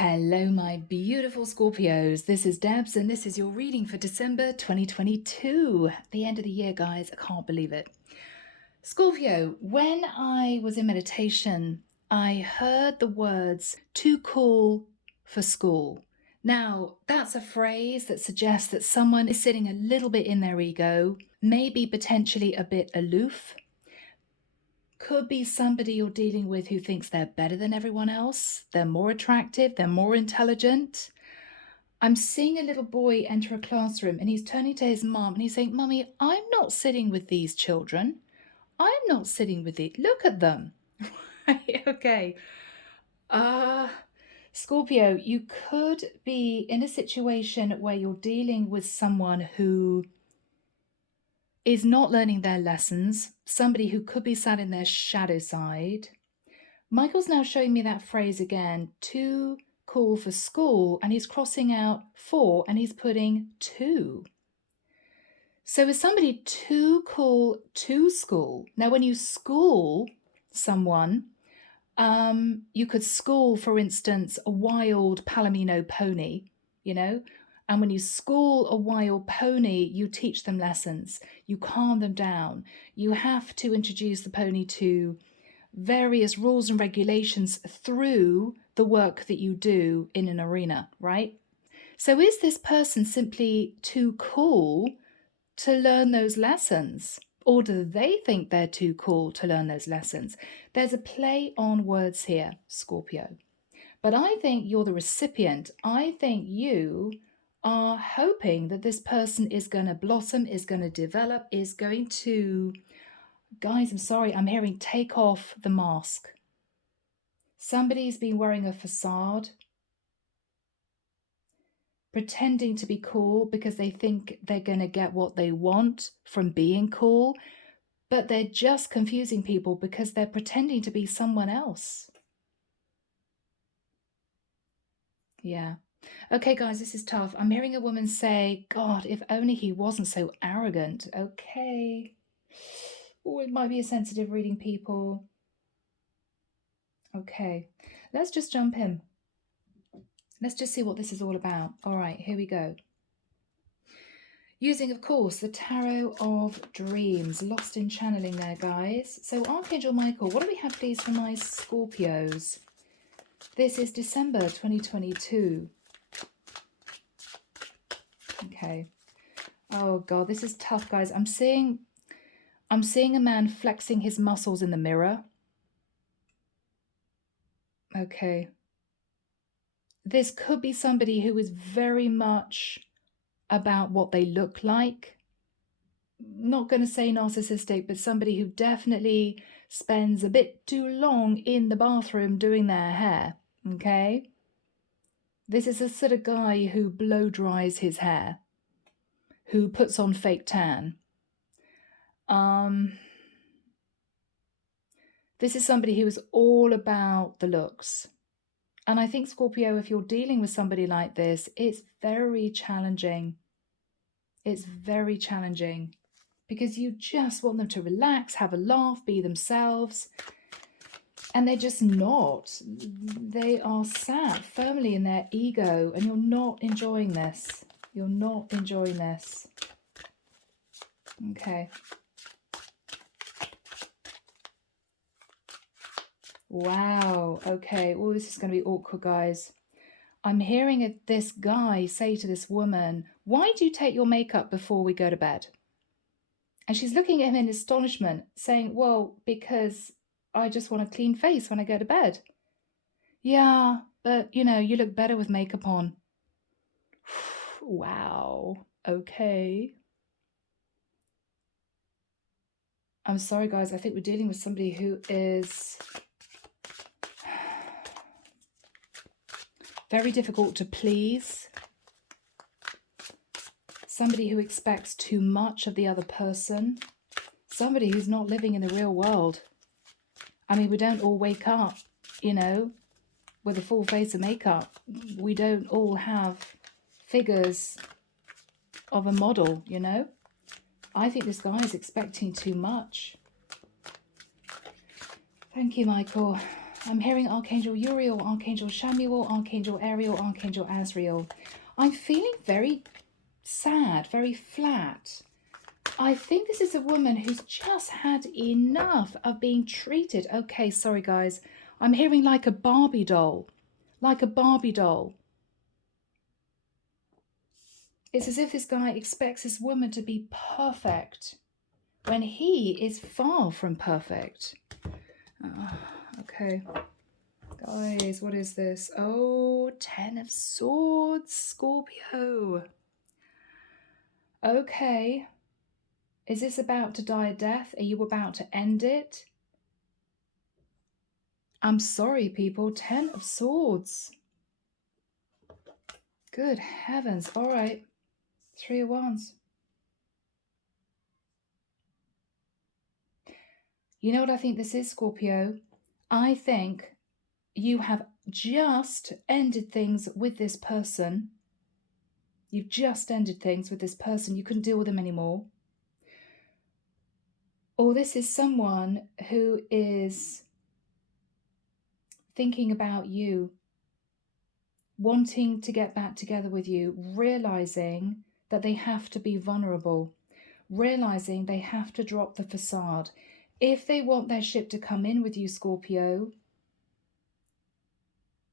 Hello, my beautiful Scorpios. This is Debs, and this is your reading for December 2022. The end of the year, guys. I can't believe it. Scorpio, when I was in meditation, I heard the words, too cool for school. Now, that's a phrase that suggests that someone is sitting a little bit in their ego, maybe potentially a bit aloof. Could be somebody you're dealing with who thinks they're better than everyone else. They're more attractive. They're more intelligent. I'm seeing a little boy enter a classroom and he's turning to his mom and he's saying, Mummy, I'm not sitting with these children. I'm not sitting with these. Look at them. Okay. Scorpio, you could be in a situation where you're dealing with someone who is not learning their lessons, somebody who could be sat in their shadow side. Michael's now showing me that phrase again, too cool for school, and he's crossing out 4 and he's putting 2. So is somebody too cool to school? Now, when you school someone, you could school, for instance, a wild Palomino pony, you know? And when you school a wild pony, you teach them lessons. You calm them down. You have to introduce the pony to various rules and regulations through the work that you do in an arena, right? So is this person simply too cool to learn those lessons? Or do they think they're too cool to learn those lessons? There's a play on words here, Scorpio. But I think you're the recipient. I think you are hoping that this person is going to blossom, is going to develop, is going to... Guys, I'm sorry, I'm hearing take off the mask. Somebody's been wearing a facade, pretending to be cool because they think they're going to get what they want from being cool, but they're just confusing people because they're pretending to be someone else. Yeah. Okay, guys, this is tough. I'm hearing a woman say, God, if only he wasn't so arrogant. Okay. Oh, it might be a sensitive reading, people. Okay, let's just jump in. Let's just see what this is all about. All right, here we go. Using, of course, the Tarot of Dreams. Lost in channeling there, guys. So, Archangel Michael, what do we have, please, for my Scorpios? This is December 2022. Okay. Oh, God, this is tough, guys. I'm seeing a man flexing his muscles in the mirror. Okay. This could be somebody who is very much about what they look like. Not going to say narcissistic, but somebody who definitely spends a bit too long in the bathroom doing their hair. Okay? This is a sort of guy who blow dries his hair, who puts on fake tan. This is somebody who is all about the looks. And I think, Scorpio, if you're dealing with somebody like this, it's very challenging. It's very challenging because you just want them to relax, have a laugh, be themselves. And they're just not. They are sat firmly in their ego, and you're not enjoying this. You're not enjoying this. Okay. Wow. Okay. Oh, this is going to be awkward, guys. I'm hearing this guy say to this woman, why do you take your makeup before we go to bed? And she's looking at him in astonishment, saying, well, because I just want a clean face when I go to bed. Yeah, but, you know, you look better with makeup on. Wow. Okay. I'm sorry, guys. I think we're dealing with somebody who is very difficult to please. Somebody who expects too much of the other person. Somebody who's not living in the real world. I mean, we don't all wake up, you know, with a full face of makeup. We don't all have figures of a model, you know. I think this guy is expecting too much. Thank you, Michael. I'm hearing Archangel Uriel, Archangel Shamuel, Archangel Ariel, Archangel Azrael. I'm feeling very sad, very flat. I think this is a woman who's just had enough of being treated. Okay, sorry guys. I'm hearing like a Barbie doll. Like a Barbie doll. It's as if this guy expects this woman to be perfect when he is far from perfect. Okay. Guys, what is this? Oh, 10 of Swords, Scorpio. Okay. Is this about to die a death? Are you about to end it? I'm sorry, people. 10 of Swords. Good heavens. All right. 3 of Wands. You know what I think this is, Scorpio? I think you have just ended things with this person. You've just ended things with this person. You couldn't deal with them anymore. Or this is someone who is thinking about you, wanting to get back together with you, realizing that they have to be vulnerable, realizing they have to drop the facade. If they want their ship to come in with you, Scorpio,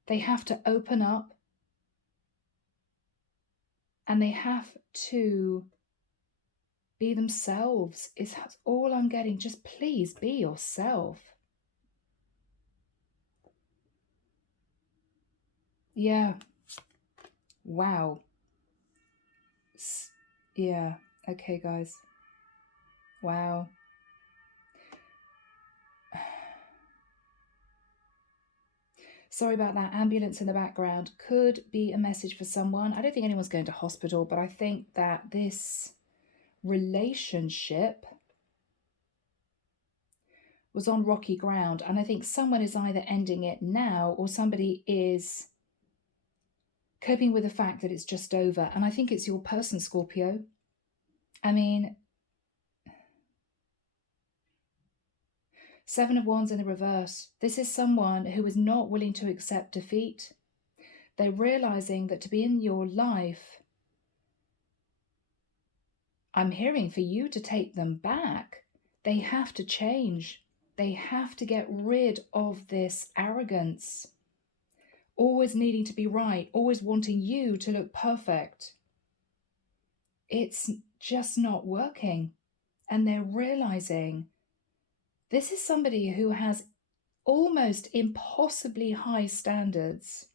they have to open up and they have to be themselves. Is all I'm getting. Just please be yourself. Yeah. Wow. Yeah. Okay, guys. Wow. Sorry about that. Ambulance in the background could be a message for someone. I don't think anyone's going to hospital, but I think that this relationship was on rocky ground, and I think someone is either ending it now or somebody is coping with the fact that it's just over. And I think it's your person, Scorpio. I mean, 7 of Wands in the reverse. This is someone who is not willing to accept defeat. They're realizing that to be in your life, I'm hearing for you to take them back. They have to change. They have to get rid of this arrogance. Always needing to be right, always wanting you to look perfect. It's just not working. And they're realizing this is somebody who has almost impossibly high standards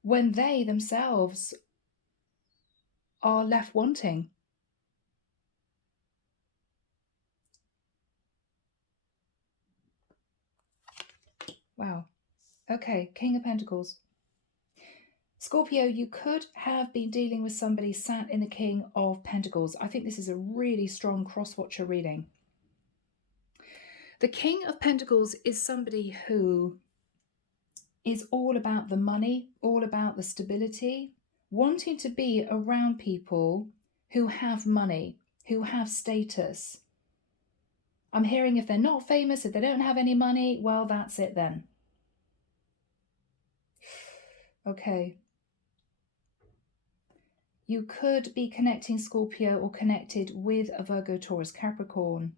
when they themselves are left wanting. Wow. Okay, King of Pentacles. Scorpio, you could have been dealing with somebody sat in the King of Pentacles. I think this is a really strong cross-watcher reading. The King of Pentacles is somebody who is all about the money, all about the stability, wanting to be around people who have money, who have status. I'm hearing if they're not famous, if they don't have any money, well, that's it then. Okay. You could be connecting, Scorpio, or connected with a Virgo, Taurus, Capricorn.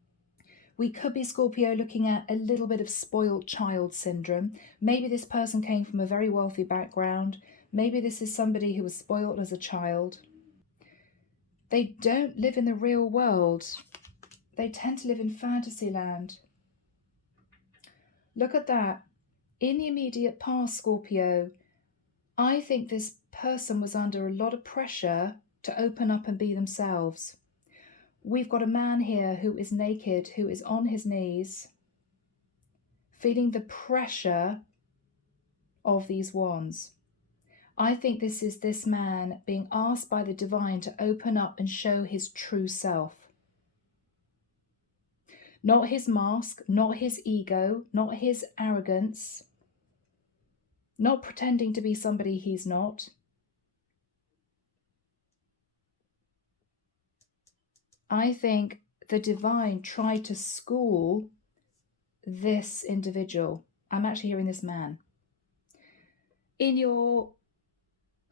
We could be, Scorpio, looking at a little bit of spoiled child syndrome. Maybe this person came from a very wealthy background. Maybe this is somebody who was spoiled as a child. They don't live in the real world. They tend to live in fantasy land. Look at that. In the immediate past, Scorpio, I think this person was under a lot of pressure to open up and be themselves. We've got a man here who is naked, who is on his knees, feeling the pressure of these wands. I think this is this man being asked by the divine to open up and show his true self. Not his mask, not his ego, not his arrogance, not pretending to be somebody he's not. I think the divine tried to school this individual. I'm actually hearing this man. In your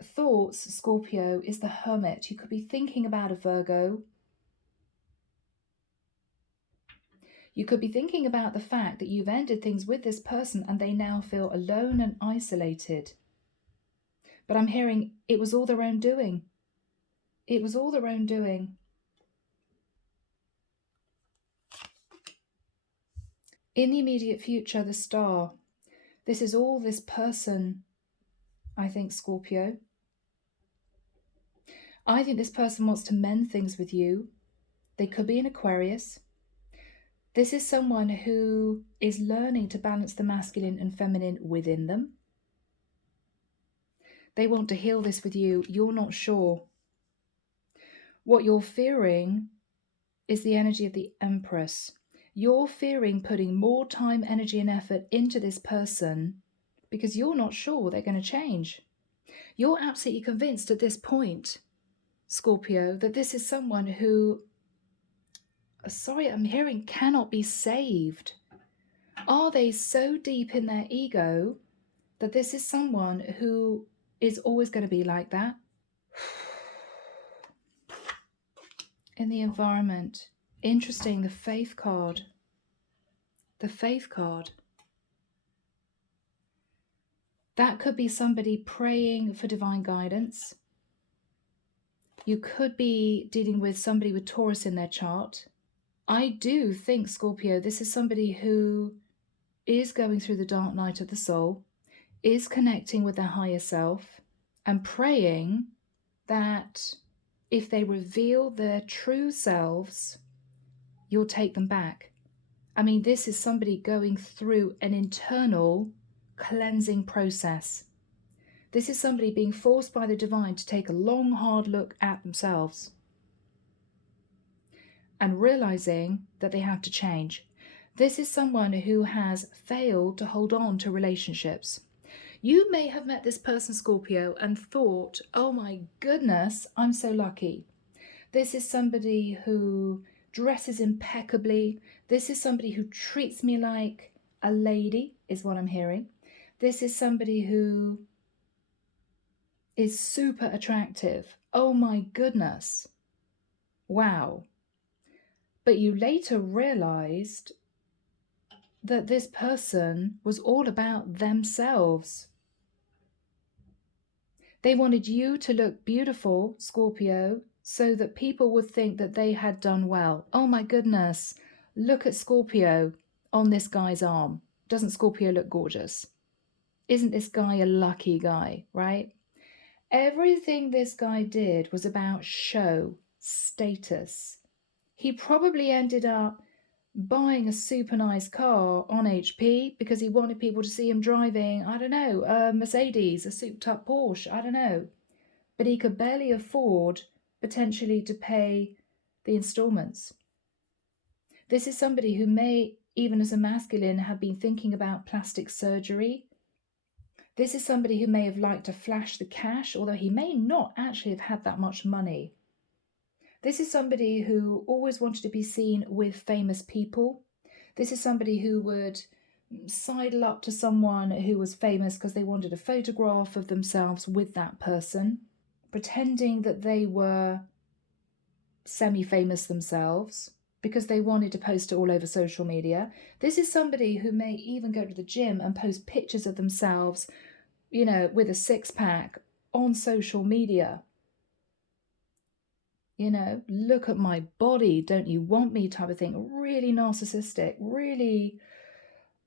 thoughts, Scorpio, is the Hermit. You could be thinking about a Virgo. You could be thinking about the fact that you've ended things with this person and they now feel alone and isolated. But I'm hearing it was all their own doing. It was all their own doing. In the immediate future, the Star. This is all this person, I think, Scorpio. I think this person wants to mend things with you. They could be an Aquarius. This is someone who is learning to balance the masculine and feminine within them. They want to heal this with you. You're not sure. What you're fearing is the energy of the Empress. You're fearing putting more time, energy, and effort into this person because you're not sure they're going to change. You're absolutely convinced at this point, Scorpio, that this is someone who, sorry, I'm hearing cannot be saved. Are they so deep in their ego that this is someone who is always going to be like that? In the environment. Interesting, the Faith card. The Faith card. That could be somebody praying for divine guidance. You could be dealing with somebody with Taurus in their chart. I do think, Scorpio, this is somebody who is going through the dark night of the soul, is connecting with their higher self, and praying that if they reveal their true selves, you'll take them back. I mean, this is somebody going through an internal cleansing process. This is somebody being forced by the divine to take a long, hard look at themselves and realizing that they have to change. This is someone who has failed to hold on to relationships. You may have met this person, Scorpio, and thought, oh my goodness, I'm so lucky. This is somebody who dresses impeccably. This is somebody who treats me like a lady, is what I'm hearing. This is somebody who is super attractive. Oh my goodness. Wow. But you later realized that this person was all about themselves. They wanted you to look beautiful, Scorpio, so that people would think that they had done well. Oh my goodness, look at Scorpio on this guy's arm. Doesn't Scorpio look gorgeous? Isn't this guy a lucky guy, right? Everything this guy did was about show, status. He probably ended up buying a super nice car on HP because he wanted people to see him driving, I don't know, a Mercedes, a souped up Porsche, I don't know. But he could barely afford potentially to pay the installments. This is somebody who may, even as a masculine, have been thinking about plastic surgery. This is somebody who may have liked to flash the cash, although he may not actually have had that much money. This is somebody who always wanted to be seen with famous people. This is somebody who would sidle up to someone who was famous because they wanted a photograph of themselves with that person, pretending that they were semi-famous themselves because they wanted to post it all over social media. This is somebody who may even go to the gym and post pictures of themselves, you know, with a six-pack on social media. You know, look at my body, don't you want me type of thing. Really narcissistic, really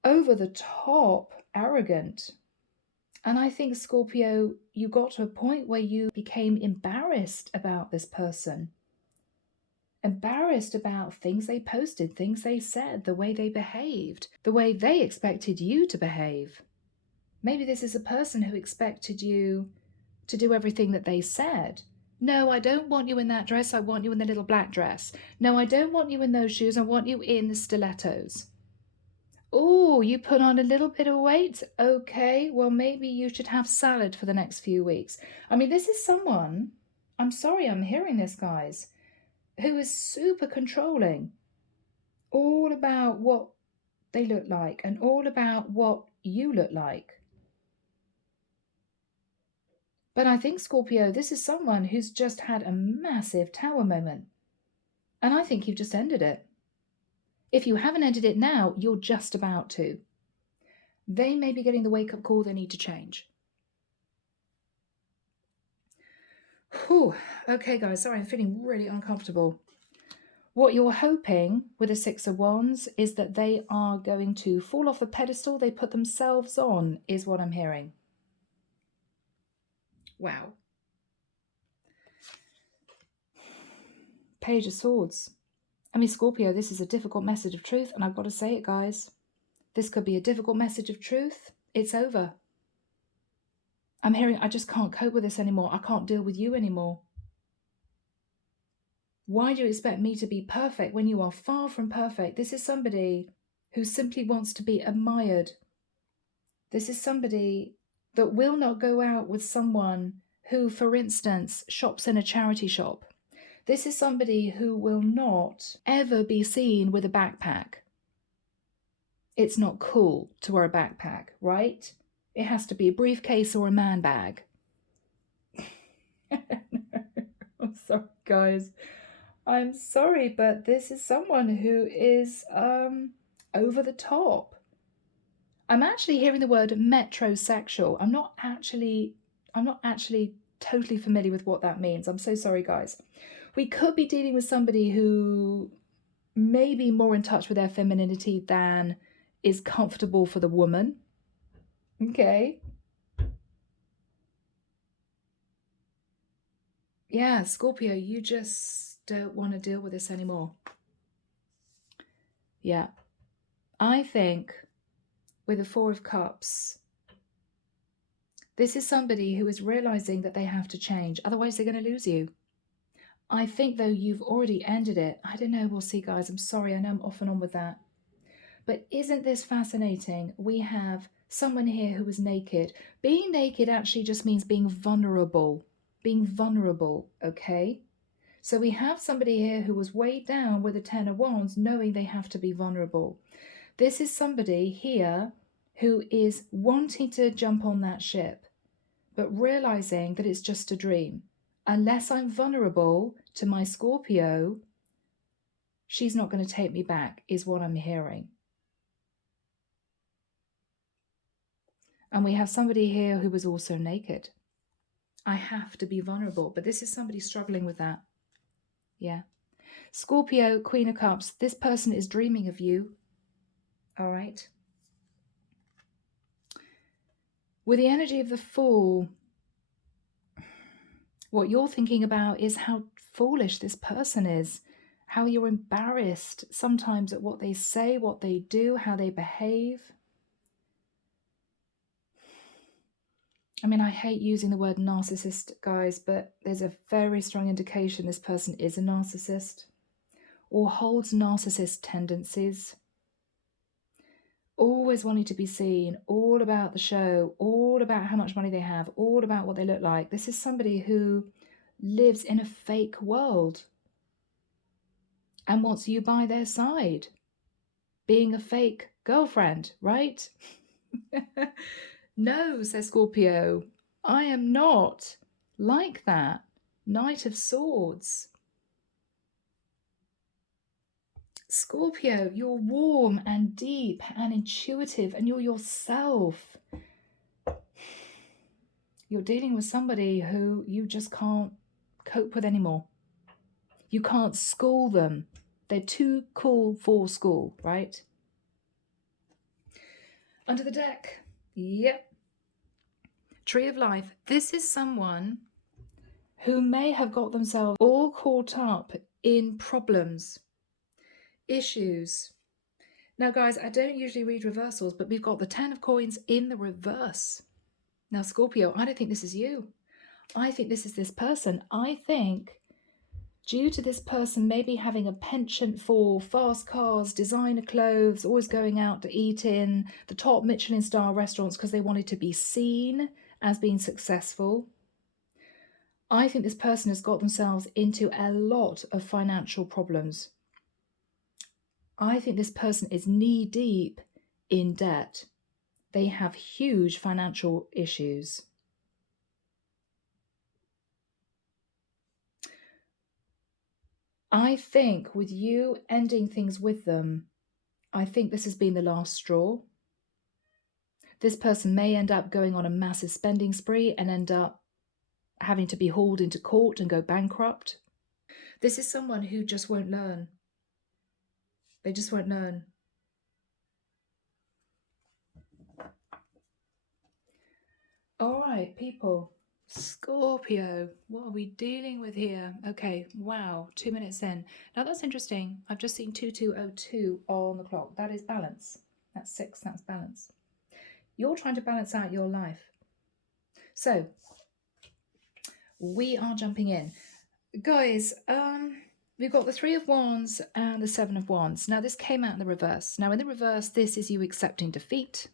over the top, arrogant. And I think, Scorpio, you got to a point where you became embarrassed about this person. Embarrassed about things they posted, things they said, the way they behaved, the way they expected you to behave. Maybe this is a person who expected you to do everything that they said. No, I don't want you in that dress. I want you in the little black dress. No, I don't want you in those shoes. I want you in the stilettos. Oh, you put on a little bit of weight? Okay, well, maybe you should have salad for the next few weeks. I mean, this is someone, I'm sorry I'm hearing this, guys, who is super controlling. All about what they look like and all about what you look like. But I think, Scorpio, this is someone who's just had a massive tower moment. And I think you've just ended it. If you haven't ended it now, you're just about to. They may be getting the wake-up call they need to change. Whew. Okay, guys, sorry, I'm feeling really uncomfortable. What you're hoping with the Six of Wands is that they are going to fall off the pedestal they put themselves on, is what I'm hearing. Wow. Page of Swords. I mean, Scorpio, this is a difficult message of truth, and I've got to say it, guys. This could be a difficult message of truth. It's over. I'm hearing, I just can't cope with this anymore. I can't deal with you anymore. Why do you expect me to be perfect when you are far from perfect? This is somebody who simply wants to be admired. This is somebody that will not go out with someone who, for instance, shops in a charity shop. This is somebody who will not ever be seen with a backpack. It's not cool to wear a backpack, right? It has to be a briefcase or a man bag. I'm sorry, guys. I'm sorry, but this is someone who is over the top. I'm actually hearing the word metrosexual. I'm not actually totally familiar with what that means. I'm so sorry, guys. We could be dealing with somebody who may be more in touch with their femininity than is comfortable for the woman. Okay. Yeah, Scorpio, you just don't want to deal with this anymore. Yeah. I think with the Four of Cups, this is somebody who is realizing that they have to change. Otherwise, they're going to lose you. I think, though, you've already ended it. I don't know. We'll see, guys. I'm sorry. I know I'm off and on with that. But isn't this fascinating? We have someone here who is naked. Being naked actually just means being vulnerable. Being vulnerable, okay? So we have somebody here who was weighed down with a Ten of Wands, knowing they have to be vulnerable. This is somebody here who is wanting to jump on that ship, but realizing that it's just a dream. Unless I'm vulnerable to my Scorpio, she's not going to take me back, is what I'm hearing. And we have somebody here who was also naked. I have to be vulnerable, but this is somebody struggling with that. Yeah. Scorpio, Queen of Cups, this person is dreaming of you. All right. With the energy of the Fool, what you're thinking about is how foolish this person is, how you're embarrassed sometimes at what they say, what they do, how they behave. I mean, I hate using the word narcissist, guys, but there's a very strong indication this person is a narcissist or holds narcissist tendencies. Always wanting to be seen, all about the show, all about how much money they have, all about what they look like. This is somebody who lives in a fake world and wants you by their side, being a fake girlfriend, right? No, says Scorpio, I am not like that. Knight of Swords. Scorpio, you're warm and deep and intuitive, and you're yourself. You're dealing with somebody who you just can't cope with anymore. You can't school them. They're too cool for school, right? Under the deck. Yep. Tree of Life. This is someone who may have got themselves all caught up in problems, issues. Now, guys, I don't usually read reversals, but we've got the Ten of Coins in the reverse. Now, Scorpio, I don't think this is you. I think this is this person. I think due to this person maybe having a penchant for fast cars, designer clothes, always going out to eat in the top Michelin star restaurants because they wanted to be seen as being successful. I think this person has got themselves into a lot of financial problems. I think this person is knee deep in debt. They have huge financial issues. I think with you ending things with them, I think this has been the last straw. This person may end up going on a massive spending spree and end up having to be hauled into court and go bankrupt. This is someone who just won't learn. They just won't learn. All right, people. Scorpio, what are we dealing with here? Okay, wow, 2 minutes in. Now that's interesting. I've just seen 2202 on the clock. That is balance. That's 6, that's balance. You're trying to balance out your life. So, we are jumping in. Guys, we've got the 3 of Wands and the 7 of Wands. Now, this came out in the reverse. Now, in the reverse, this is you accepting defeat,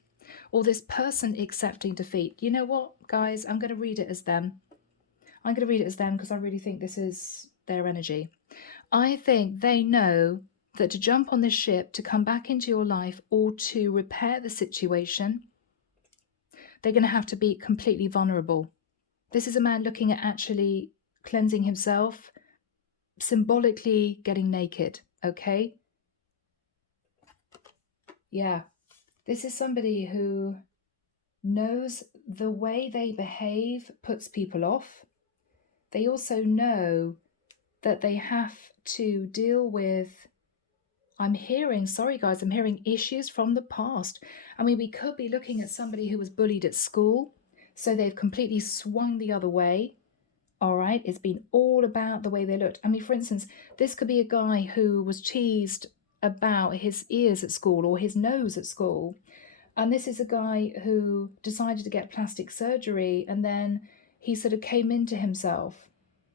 or this person accepting defeat. You know what, guys? I'm going to read it as them. I'm going to read it as them because I really think this is their energy. I think they know that to jump on this ship, to come back into your life, or to repair the situation, they're going to have to be completely vulnerable. This is a man looking at actually cleansing himself, symbolically getting naked, okay? Yeah. This is somebody who knows the way they behave puts people off. They also know that they have to deal with, I'm hearing issues from the past. I mean, we could be looking at somebody who was bullied at school, so they've completely swung the other way. All right, it's been all about the way they looked. I mean, for instance, this could be a guy who was teased about his ears at school or his nose at school. And this is a guy who decided to get plastic surgery, and then he sort of came into himself.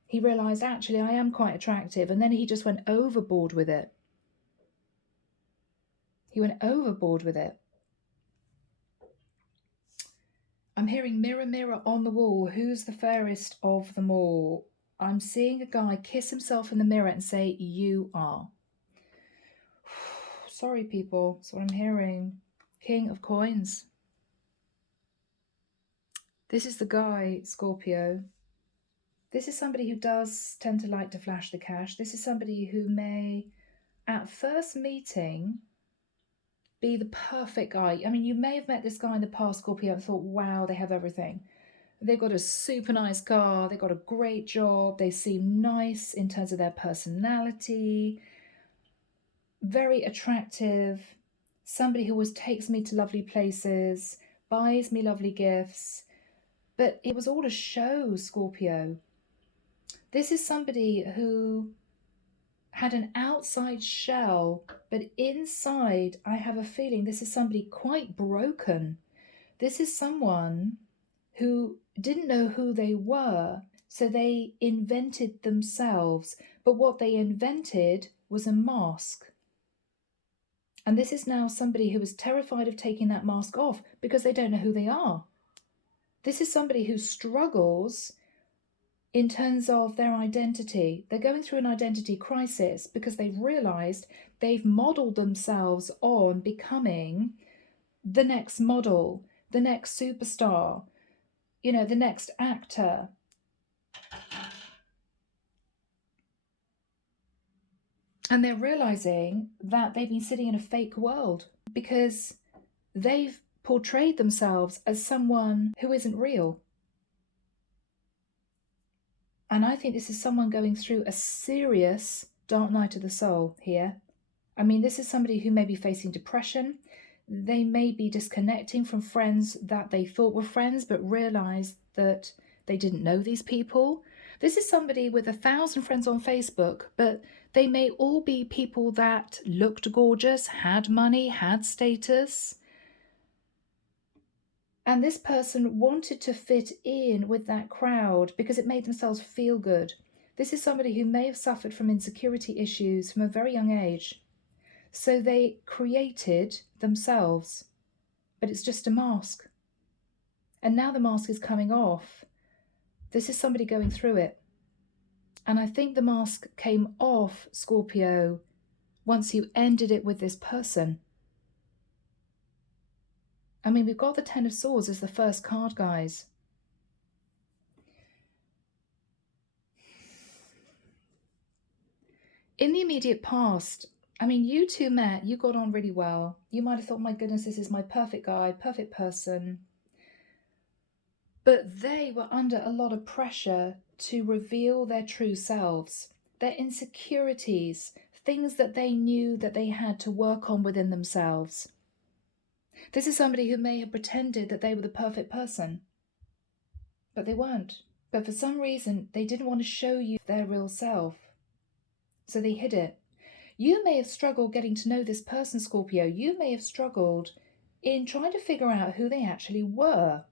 He realized, actually, I am quite attractive. And then he just went overboard with it. He went overboard with it. I'm hearing mirror, mirror on the wall, who's the fairest of them all? I'm seeing a guy kiss himself in the mirror and say, you are. Sorry, people. That's what I'm hearing. King of Coins. This is the guy, Scorpio. This is somebody who does tend to like to flash the cash. This is somebody who may, at first meeting, be the perfect guy. I mean, you may have met this guy in the past, Scorpio, and thought, wow, they have everything. They've got a super nice car. They've got a great job. They seem nice in terms of their personality. Very attractive. Somebody who always takes me to lovely places, buys me lovely gifts. But it was all a show, Scorpio. This is somebody who had an outside shell, but inside, I have a feeling this is somebody quite broken. This is someone who didn't know who they were, so they invented themselves. But what they invented was a mask. And this is now somebody who is terrified of taking that mask off because they don't know who they are. This is somebody who struggles in terms of their identity. They're going through an identity crisis because they've realized they've modeled themselves on becoming the next model, the next superstar, you know, the next actor. And they're realizing that they've been sitting in a fake world because they've portrayed themselves as someone who isn't real. And I think this is someone going through a serious dark night of the soul here. I mean, this is somebody who may be facing depression. They may be disconnecting from friends that they thought were friends, but realized that they didn't know these people. This is somebody with 1,000 friends on Facebook, but they may all be people that looked gorgeous, had money, had status. And this person wanted to fit in with that crowd because it made themselves feel good. This is somebody who may have suffered from insecurity issues from a very young age. So they created themselves, but it's just a mask. And now the mask is coming off. This is somebody going through it. And I think the mask came off, Scorpio, once you ended it with this person. I mean, we've got the Ten of Swords as the first card, guys. In the immediate past, I mean, you two met, you got on really well. You might have thought, my goodness, this is my perfect guy, perfect person. But they were under a lot of pressure to reveal their true selves, their insecurities, things that they knew that they had to work on within themselves. This is somebody who may have pretended that they were the perfect person, but they weren't. But for some reason, they didn't want to show you their real self, so they hid it. You may have struggled getting to know this person, Scorpio. You may have struggled in trying to figure out who they actually were.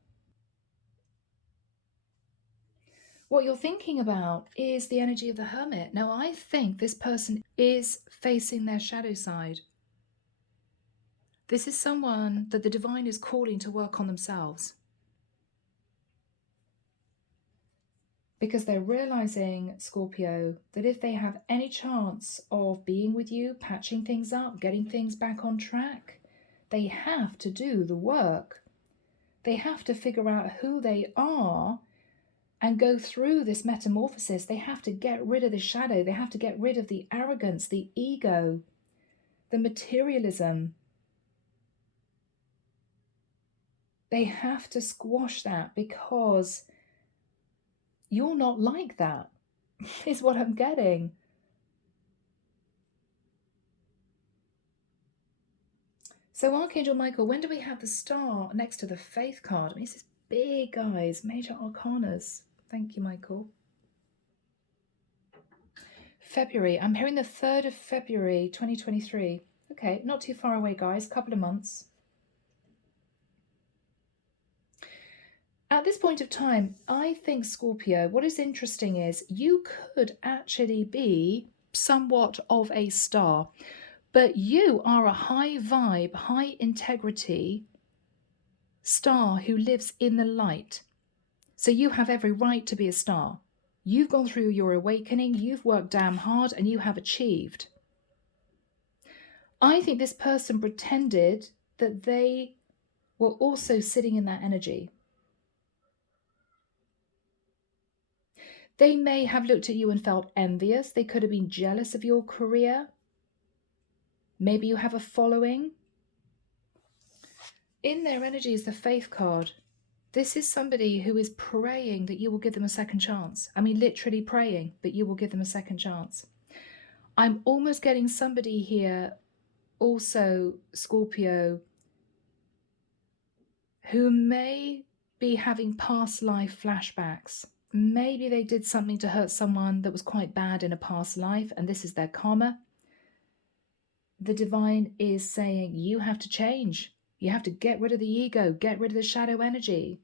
What you're thinking about is the energy of the Hermit. Now, I think this person is facing their shadow side. This is someone that the divine is calling to work on themselves, because they're realizing, Scorpio, that if they have any chance of being with you, patching things up, getting things back on track, they have to do the work. They have to figure out who they are and go through this metamorphosis. They have to get rid of the shadow. They have to get rid of the arrogance, the ego, the materialism. They have to squash that, because you're not like that, is what I'm getting. So Archangel Michael, when do we have the star next to the faith card? I mean, this is big, guys. Major arcanas. Thank you, Michael. February. I'm hearing the 3rd of February, 2023. Okay, not too far away, guys. Couple of months. At this point of time, I think, Scorpio, what is interesting is you could actually be somewhat of a star, but you are a high vibe, high integrity star who lives in the light. So you have every right to be a star. You've gone through your awakening, you've worked damn hard, and you have achieved. I think this person pretended that they were also sitting in that energy. They may have looked at you and felt envious. They could have been jealous of your career. Maybe you have a following. In their energy is the faith card. This is somebody who is praying that you will give them a second chance. I mean, literally praying that you will give them a second chance. I'm almost getting somebody here, also Scorpio, who may be having past life flashbacks. Maybe they did something to hurt someone that was quite bad in a past life, and this is their karma. The divine is saying, you have to change. You have to get rid of the ego, get rid of the shadow energy.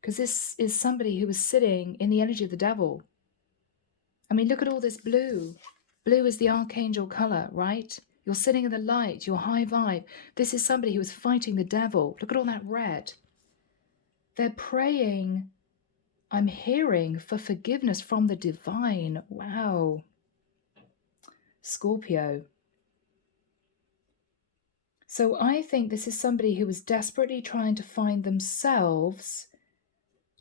Because this is somebody who is sitting in the energy of the devil. I mean, look at all this blue. Blue is the archangel color, right? You're sitting in the light, you're high vibe. This is somebody who is fighting the devil. Look at all that red. They're praying, I'm hearing, for forgiveness from the divine. Wow. Scorpio. So I think this is somebody who is desperately trying to find themselves,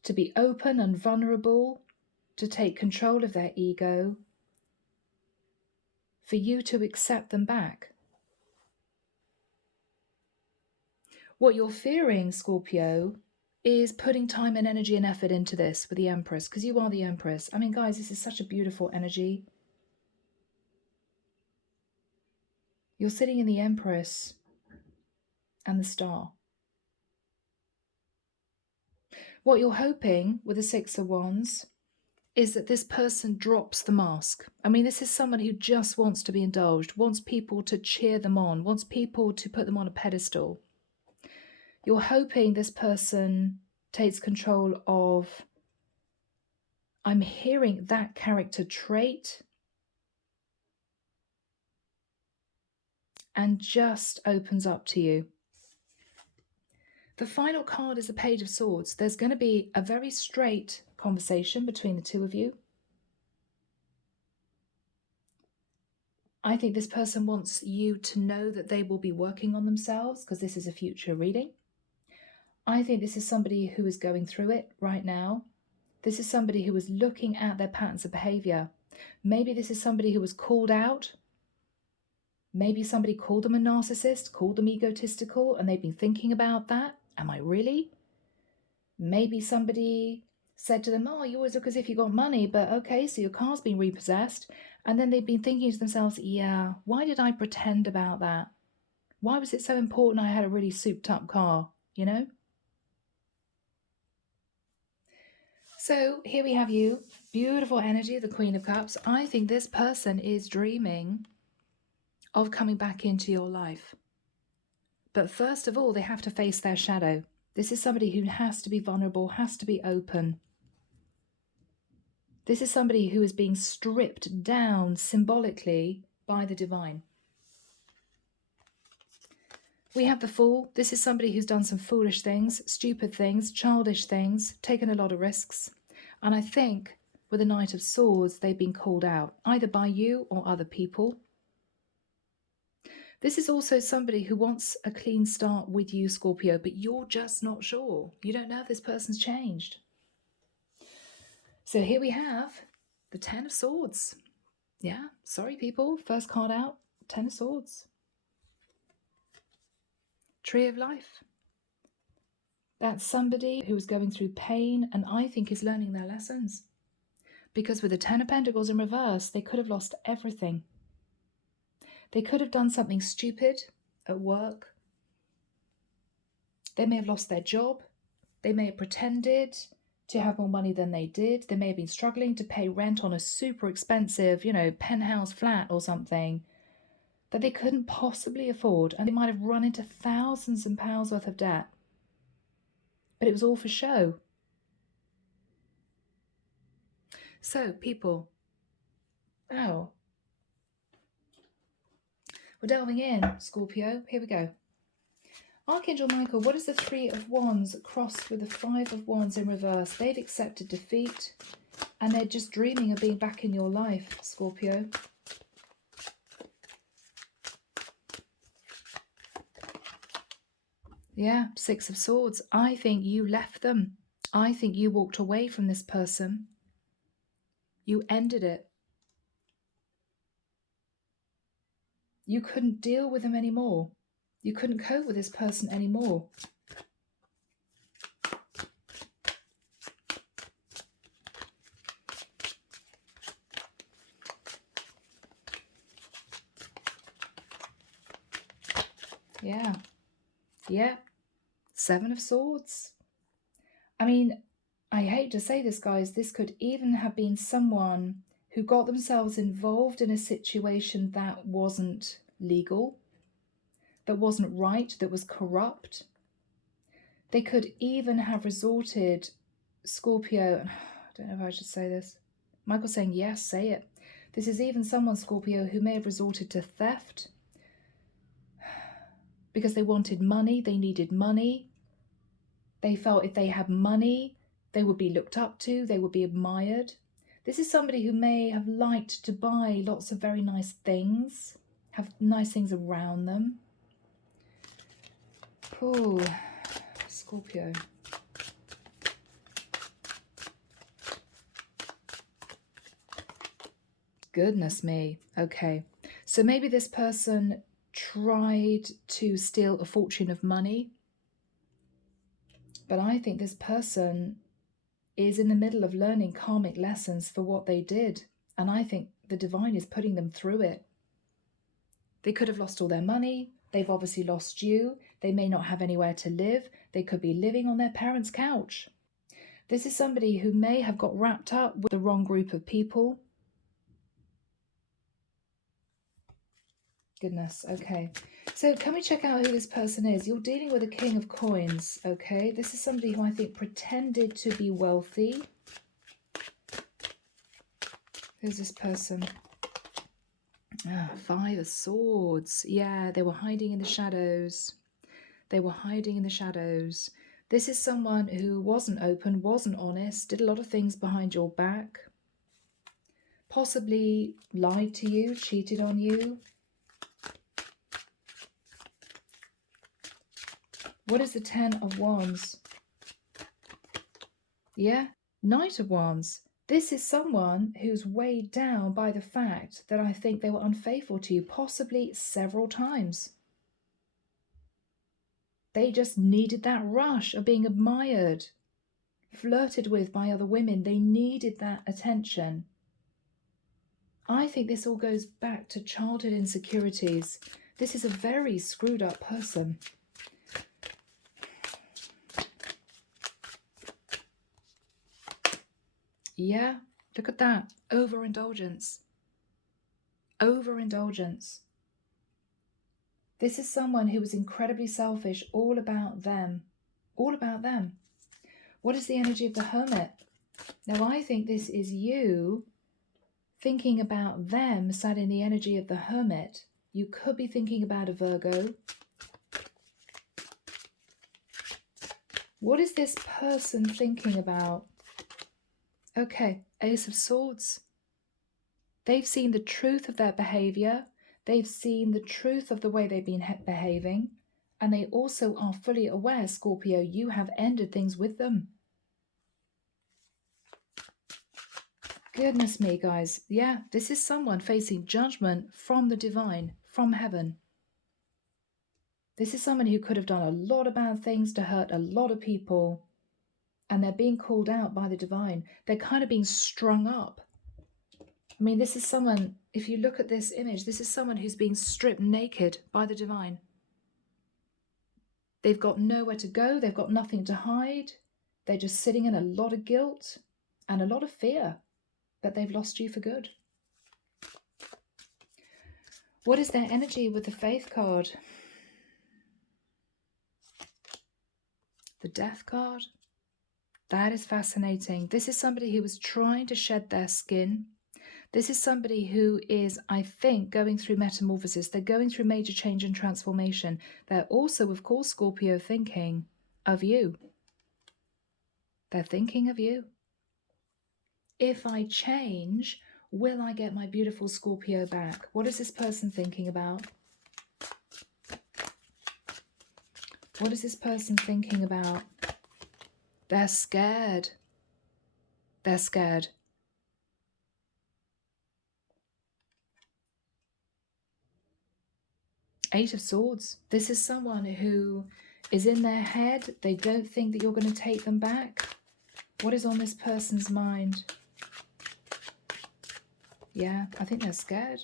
to be open and vulnerable, to take control of their ego, for you to accept them back. What you're fearing, Scorpio, is putting time and energy and effort into this with the Empress, because you are the Empress. I mean, guys, this is such a beautiful energy. You're sitting in the Empress and the Star. What you're hoping with the Six of Wands is that this person drops the mask. I mean, this is someone who just wants to be indulged, wants people to cheer them on, wants people to put them on a pedestal. You're hoping this person takes control of, I'm hearing that character trait, and just opens up to you. The final card is the Page of Swords. There's going to be a very straight conversation between the two of you. I think this person wants you to know that they will be working on themselves, because this is a future reading. I think this is somebody who is going through it right now. This is somebody who is looking at their patterns of behavior. Maybe this is somebody who was called out. Maybe somebody called them a narcissist, called them egotistical, and they've been thinking about that. Am I really? Maybe somebody said to them, oh, you always look as if you got money, but okay, so your car's been repossessed. And then they've been thinking to themselves, yeah, why did I pretend about that? Why was it so important I had a really souped up car, you know? So here we have you, beautiful energy, the Queen of Cups. I think this person is dreaming of coming back into your life. But first of all, they have to face their shadow. This is somebody who has to be vulnerable, has to be open. This is somebody who is being stripped down symbolically by the divine. We have the Fool. This is somebody who's done some foolish things, stupid things, childish things, taken a lot of risks. And I think with the Knight of Swords, they've been called out, either by you or other people. This is also somebody who wants a clean start with you, Scorpio, but you're just not sure. You don't know if this person's changed. So here we have the Ten of Swords. Yeah, sorry people, first card out, Ten of Swords. Tree of Life. That's somebody who's going through pain and I think is learning their lessons. Because with the Ten of Pentacles in reverse, they could have lost everything. They could have done something stupid at work. They may have lost their job. They may have pretended to have more money than they did. They may have been struggling to pay rent on a super expensive, penthouse flat or something that they couldn't possibly afford. And they might have run into thousands of pounds worth of debt. But it was all for show. So, people, we're delving in, Scorpio. Here we go. Archangel Michael, what is the Three of Wands crossed with the Five of Wands in reverse? They've accepted defeat and they're just dreaming of being back in your life, Scorpio. Yeah, Six of Swords. I think you left them. I think you walked away from this person. You ended it. You couldn't deal with them anymore. You couldn't cope with this person anymore. Yeah. Seven of Swords. I mean, I hate to say this, guys, this could even have been someone who got themselves involved in a situation that wasn't legal, that wasn't right, that was corrupt. They could even have resorted, Scorpio, I don't know if I should say this. Michael's saying, yes, say it. This is even someone, Scorpio, who may have resorted to theft because they wanted money, they needed money. They felt if they had money, they would be looked up to, they would be admired. This is somebody who may have liked to buy lots of very nice things, have nice things around them. Oh, Scorpio. Goodness me. Okay. So maybe this person tried to steal a fortune of money. But I think this person is in the middle of learning karmic lessons for what they did. And I think the divine is putting them through it. They could have lost all their money. They've obviously lost you. They may not have anywhere to live. They could be living on their parents' couch. This is somebody who may have got wrapped up with the wrong group of people. Goodness, okay. So can we check out who this person is? You're dealing with a King of Coins, okay? This is somebody who I think pretended to be wealthy. Who's this person? Five of Swords. Yeah, they were hiding in the shadows. They were hiding in the shadows. This is someone who wasn't open, wasn't honest, did a lot of things behind your back. Possibly lied to you, cheated on you. What is the Ten of Wands? Yeah, Knight of Wands. This is someone who's weighed down by the fact that I think they were unfaithful to you, possibly several times. They just needed that rush of being admired, flirted with by other women. They needed that attention. I think this all goes back to childhood insecurities. This is a very screwed up person. Yeah, look at that. Overindulgence. Overindulgence. This is someone who was incredibly selfish, all about them. All about them. What is the energy of the Hermit? Now, I think this is you thinking about them sat in the energy of the Hermit. You could be thinking about a Virgo. What is this person thinking about? Okay, Ace of Swords. They've seen the truth of their behavior. They've seen the truth of the way they've been behaving. And they also are fully aware, Scorpio, you have ended things with them. Goodness me, guys. Yeah, this is someone facing judgment from the divine, from heaven. This is someone who could have done a lot of bad things to hurt a lot of people. And they're being called out by the divine. They're kind of being strung up. I mean, this is someone, if you look at this image, this is someone who's being stripped naked by the divine. They've got nowhere to go. They've got nothing to hide. They're just sitting in a lot of guilt and a lot of fear. But they've lost you for good. What is their energy with the Faith card? The Death card. That is fascinating. This is somebody who was trying to shed their skin. This is somebody who is, I think, going through metamorphosis. They're going through major change and transformation. They're also, of course, Scorpio, thinking of you. They're thinking of you. If I change, will I get my beautiful Scorpio back? What is this person thinking about? What is this person thinking about? They're scared. They're scared. Eight of Swords. This is someone who is in their head. They don't think that you're going to take them back. What is on this person's mind? Yeah, I think they're scared.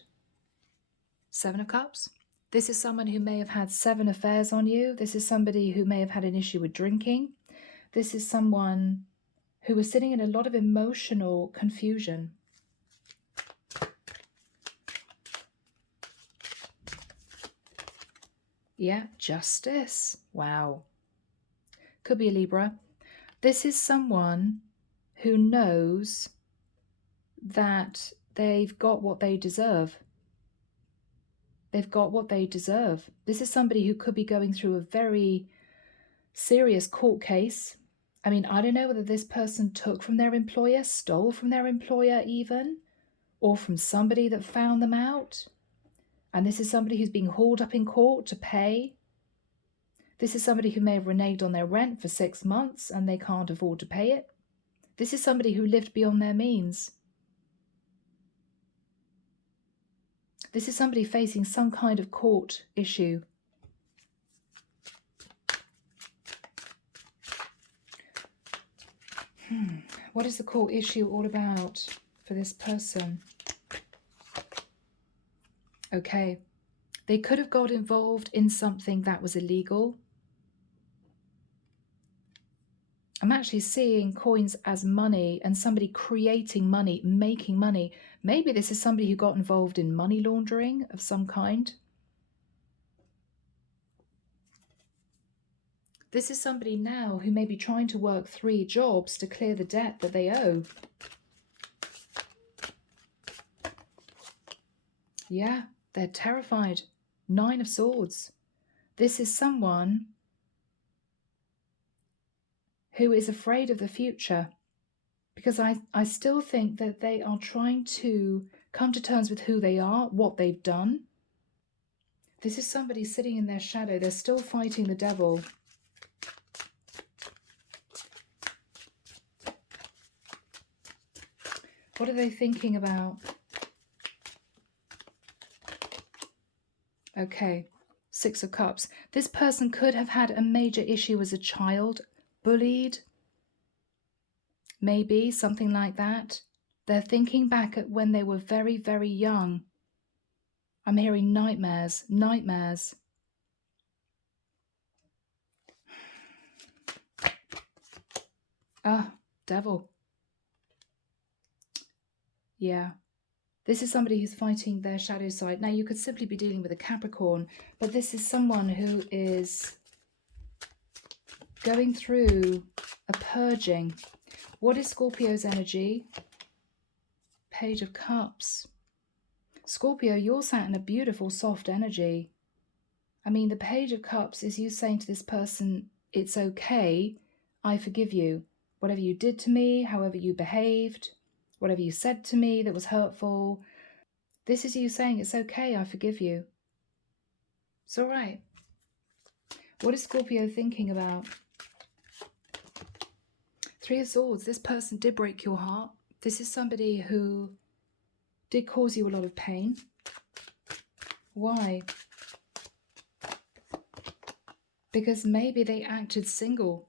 Seven of Cups. This is someone who may have had 7 affairs on you. This is somebody who may have had an issue with drinking. This is someone who was sitting in a lot of emotional confusion. Yeah, Justice. Wow. Could be a Libra. This is someone who knows that they've got what they deserve. They've got what they deserve. This is somebody who could be going through a very serious court case. I mean, I don't know whether this person took from their employer, stole from their employer even, or from somebody that found them out. And this is somebody who's being hauled up in court to pay. This is somebody who may have reneged on their rent for 6 months and they can't afford to pay it. This is somebody who lived beyond their means. This is somebody facing some kind of court issue. What is the court issue all about for this person? Okay, they could have got involved in something that was illegal. I'm actually seeing coins as money and somebody creating money, making money. Maybe this is somebody who got involved in money laundering of some kind. This is somebody now who may be trying to work 3 jobs to clear the debt that they owe. Yeah, they're terrified. 9 of Swords. This is someone who is afraid of the future, because I still think that they are trying to come to terms with who they are, what they've done. This is somebody sitting in their shadow. They're still fighting the devil. What are they thinking about? Okay, Six of Cups. This person could have had a major issue as a child, bullied, maybe something like that. They're thinking back at when they were very, very young. I'm hearing nightmares, nightmares. Ah, Devil. Yeah. This is somebody who's fighting their shadow side. Now, you could simply be dealing with a Capricorn, but this is someone who is going through a purging. What is Scorpio's energy? Page of Cups. Scorpio, you're sat in a beautiful, soft energy. I mean, the Page of Cups is you saying to this person, it's okay, I forgive you. Whatever you did to me, however you behaved, whatever you said to me that was hurtful, this is you saying, it's okay, I forgive you. It's all right. What is Scorpio thinking about? Three of Swords. This person did break your heart. This is somebody who did cause you a lot of pain. Why? Because maybe they acted single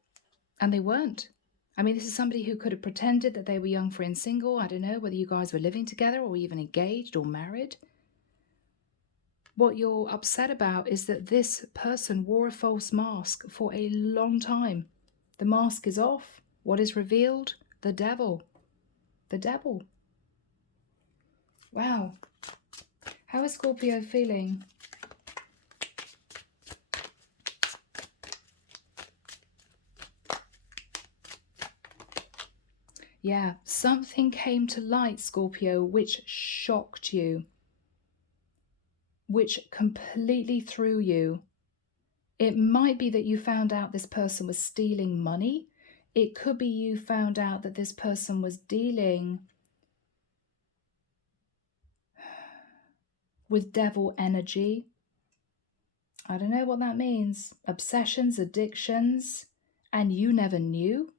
and they weren't. I mean, this is somebody who could have pretended that they were young, free and single. I don't know whether you guys were living together or even engaged or married. What you're upset about is that this person wore a false mask for a long time. The mask is off. What is revealed? The devil. The devil. Wow. How is Scorpio feeling? Yeah, something came to light, Scorpio, which shocked you, which completely threw you. It might be that you found out this person was stealing money. It could be you found out that this person was dealing with devil energy. I don't know what that means. Obsessions, addictions, and you never knew.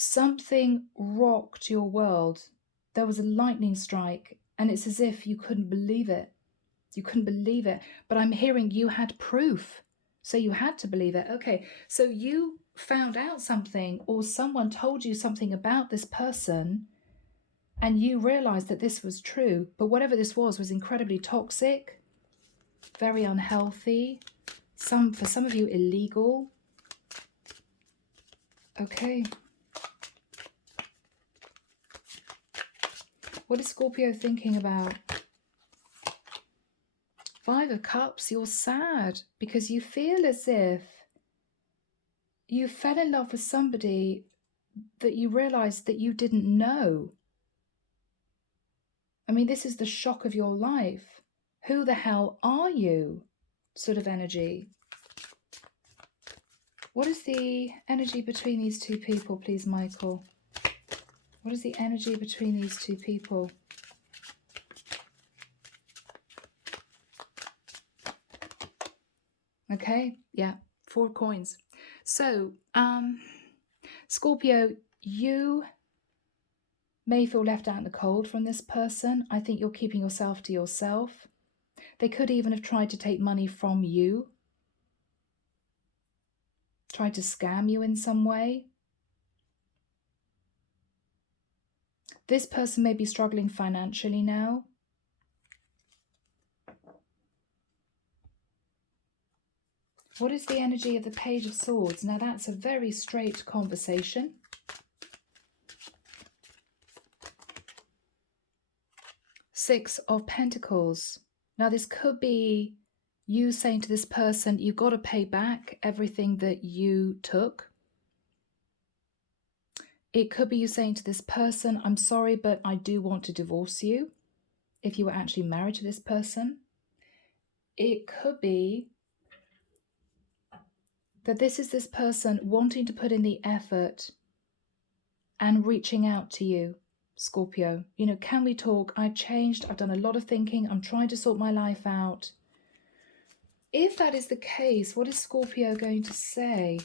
Something rocked your world. There was a lightning strike, and it's as if you couldn't believe it. You couldn't believe it. But I'm hearing you had proof, so you had to believe it. Okay, so you found out something, or someone told you something about this person, and you realized that this was true. But whatever this was incredibly toxic, very unhealthy, for some of you illegal. Okay. What is Scorpio thinking about? Five of Cups, you're sad because you feel as if you fell in love with somebody that you realized that you didn't know. I mean, this is the shock of your life. Who the hell are you? Sort of energy. What is the energy between these two people, please, Michael? What is the energy between these two people? Okay, yeah, 4 coins. So, Scorpio, you may feel left out in the cold from this person. I think you're keeping yourself to yourself. They could even have tried to take money from you, tried to scam you in some way. This person may be struggling financially now. What is the energy of the Page of Swords? Now that's a very straight conversation. Six of Pentacles. Now this could be you saying to this person, you've got to pay back everything that you took. It could be you saying to this person, I'm sorry, but I do want to divorce you, if you were actually married to this person. It could be that this is this person wanting to put in the effort and reaching out to you, Scorpio. You know, can we talk? I've changed. I've done a lot of thinking. I'm trying to sort my life out. If that is the case, what is Scorpio going to say?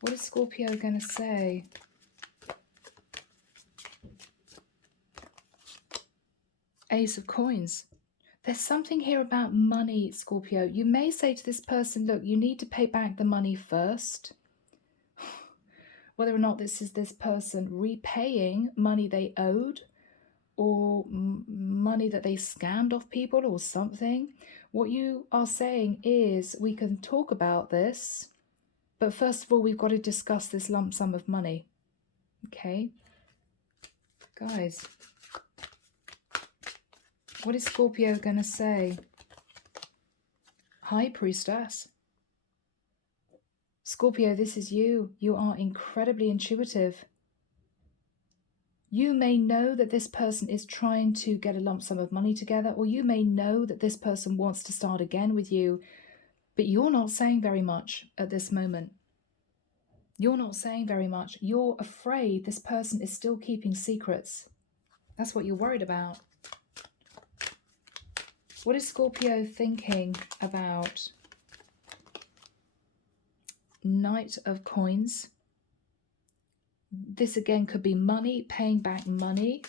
What is Scorpio going to say? Ace of Coins. There's something here about money, Scorpio. You may say to this person, look, you need to pay back the money first. Whether or not this is this person repaying money they owed or money that they scammed off people or something. What you are saying is we can talk about this, but first of all, we've got to discuss this lump sum of money. Okay? Guys, what is Scorpio going to say? High Priestess. Scorpio, this is you. You are incredibly intuitive. You may know that this person is trying to get a lump sum of money together, or you may know that this person wants to start again with you, but you're not saying very much at this moment. You're not saying very much. You're afraid this person is still keeping secrets. That's what you're worried about. What is Scorpio thinking about? Knight of Coins. This again could be money, paying back money.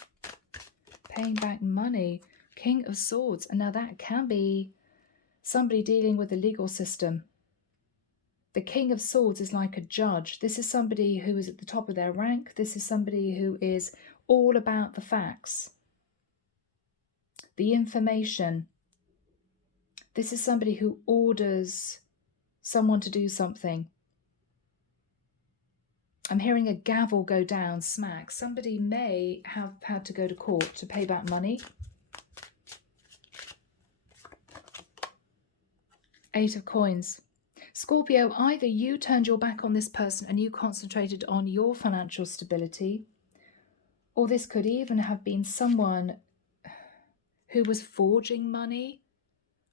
Paying back money. King of Swords. And now that can be somebody dealing with the legal system. The King of Swords is like a judge. This is somebody who is at the top of their rank. This is somebody who is all about the facts, the information. This is somebody who orders someone to do something. I'm hearing a gavel go down, smack. Somebody may have had to go to court to pay back money. Eight of Coins. Scorpio, either you turned your back on this person and you concentrated on your financial stability, or this could even have been someone who was forging money.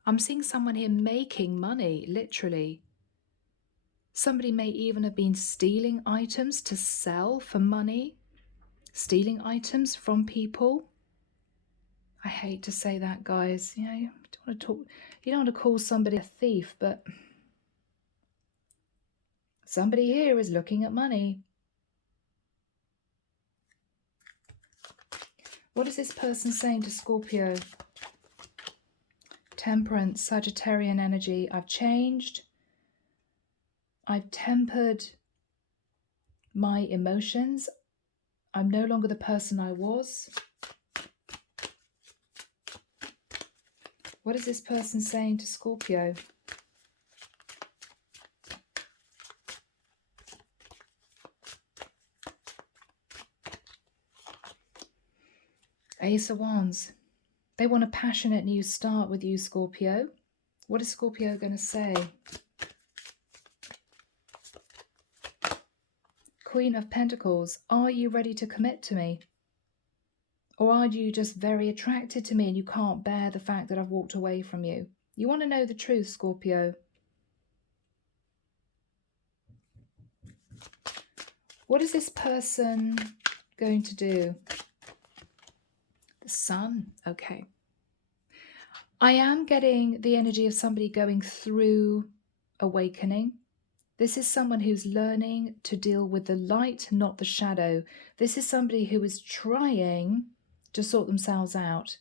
I'm seeing someone here making money, literally. Somebody may even have been stealing items to sell for money, stealing items from people. I hate to say that, guys. You know, you don't want to call somebody a thief, but somebody here is looking at money. What is this person saying to Scorpio? Temperance, Sagittarian energy. I've changed. I've tempered my emotions. I'm no longer the person I was. What is this person saying to Scorpio? Ace of Wands. They want a passionate new start with you, Scorpio. What is Scorpio going to say? Queen of Pentacles. Are you ready to commit to me? Or are you just very attracted to me and you can't bear the fact that I've walked away from you? You want to know the truth, Scorpio. What is this person going to do? The Sun. Okay. I am getting the energy of somebody going through awakening. This is someone who's learning to deal with the light, not the shadow. This is somebody who is trying to sort themselves out.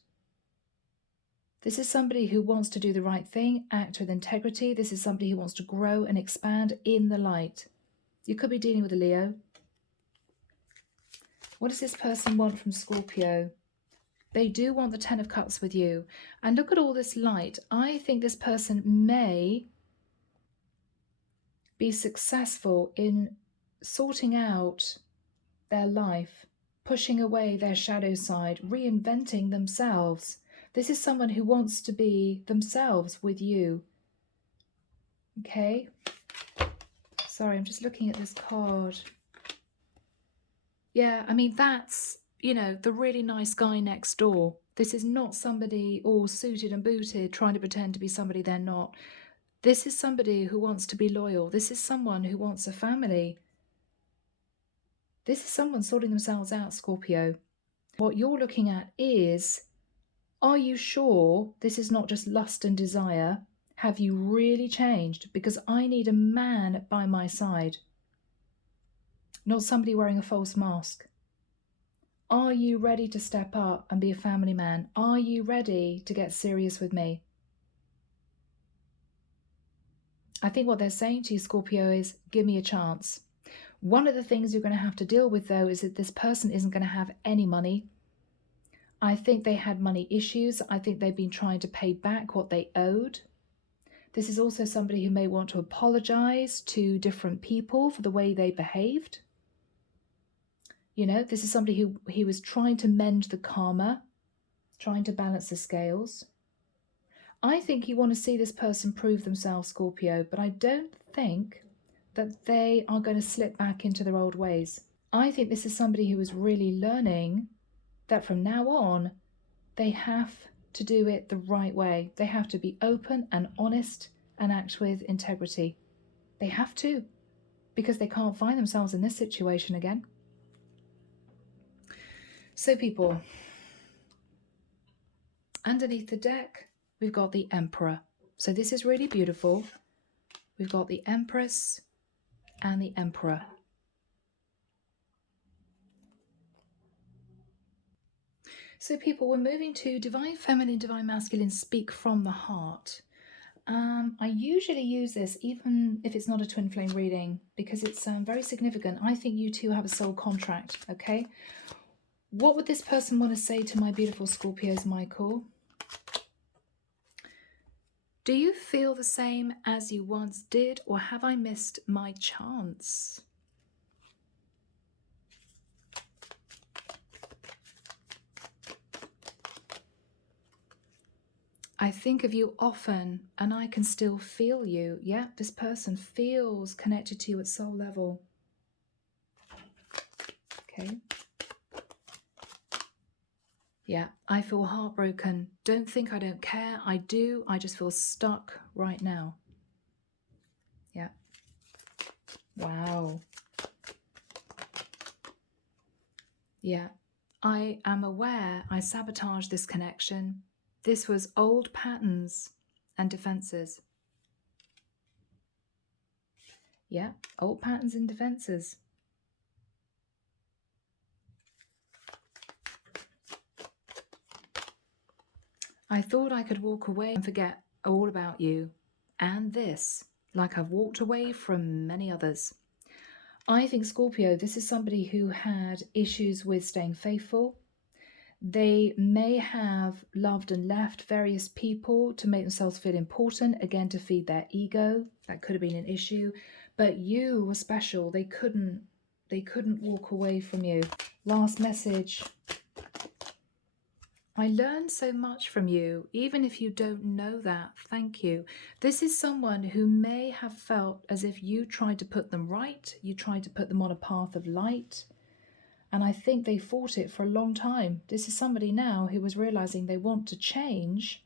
This is somebody who wants to do the right thing, act with integrity. This is somebody who wants to grow and expand in the light. You could be dealing with a Leo. What does this person want from Scorpio? They do want the Ten of Cups with you. And look at all this light. I think this person may be successful in sorting out their life, pushing away their shadow side, reinventing themselves. This is someone who wants to be themselves with you. Okay? Sorry, I'm just looking at this card. Yeah, I mean, that's, you know, the really nice guy next door. This is not somebody all suited and booted trying to pretend to be somebody they're not. This is somebody who wants to be loyal. This is someone who wants a family. This is someone sorting themselves out, Scorpio. What you're looking at is, are you sure this is not just lust and desire? Have you really changed? Because I need a man by my side. not somebody wearing a false mask. Are you ready to step up and be a family man? Are you ready to get serious with me? I think what they're saying to you, Scorpio, is give me a chance. One of the things you're going to have to deal with, though, is that this person isn't going to have any money. I think they had money issues. I think they've been trying to pay back what they owed. This is also somebody who may want to apologize to different people for the way they behaved. You know, this is somebody who he was trying to mend the karma, trying to balance the scales. I think you want to see this person prove themselves, Scorpio, but I don't think that they are going to slip back into their old ways. I think this is somebody who is really learning that from now on, they have to do it the right way. They have to be open and honest and act with integrity. They have to, because they can't find themselves in this situation again. So people, underneath the deck, we've got the Emperor. So this is really beautiful. We've got the Empress and the Emperor. So people, we're moving to Divine Feminine, Divine Masculine, Speak from the Heart. I usually use this even if it's not a twin flame reading because it's very significant. I think you two have a soul contract, okay? What would this person want to say to my beautiful Scorpios, Michael? Do you feel the same as you once did, or have I missed my chance? I think of you often and I can still feel you. Yeah, this person feels connected to you at soul level. Okay. Yeah, I feel heartbroken. Don't think I don't care. I do. I just feel stuck right now. Yeah. Wow. Yeah. I am aware I sabotaged this connection. This was old patterns and defenses. Yeah, old patterns and defenses. I thought I could walk away and forget all about you and this, like I've walked away from many others. I think, Scorpio, this is somebody who had issues with staying faithful. They may have loved and left various people to make themselves feel important, again, to feed their ego. That could have been an issue. But you were special. They couldn't walk away from you. Last message. I learned so much from you, even if you don't know that. Thank you. This is someone who may have felt as if you tried to put them right. You tried to put them on a path of light. And I think they fought it for a long time. This is somebody now who was realizing they want to change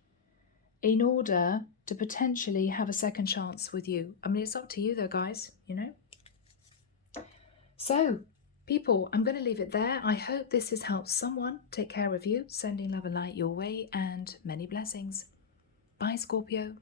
in order to potentially have a second chance with you. I mean, it's up to you though, guys, you know? So, people, I'm going to leave it there. I hope this has helped someone. Take care of you, sending love and light your way, and many blessings. Bye, Scorpio.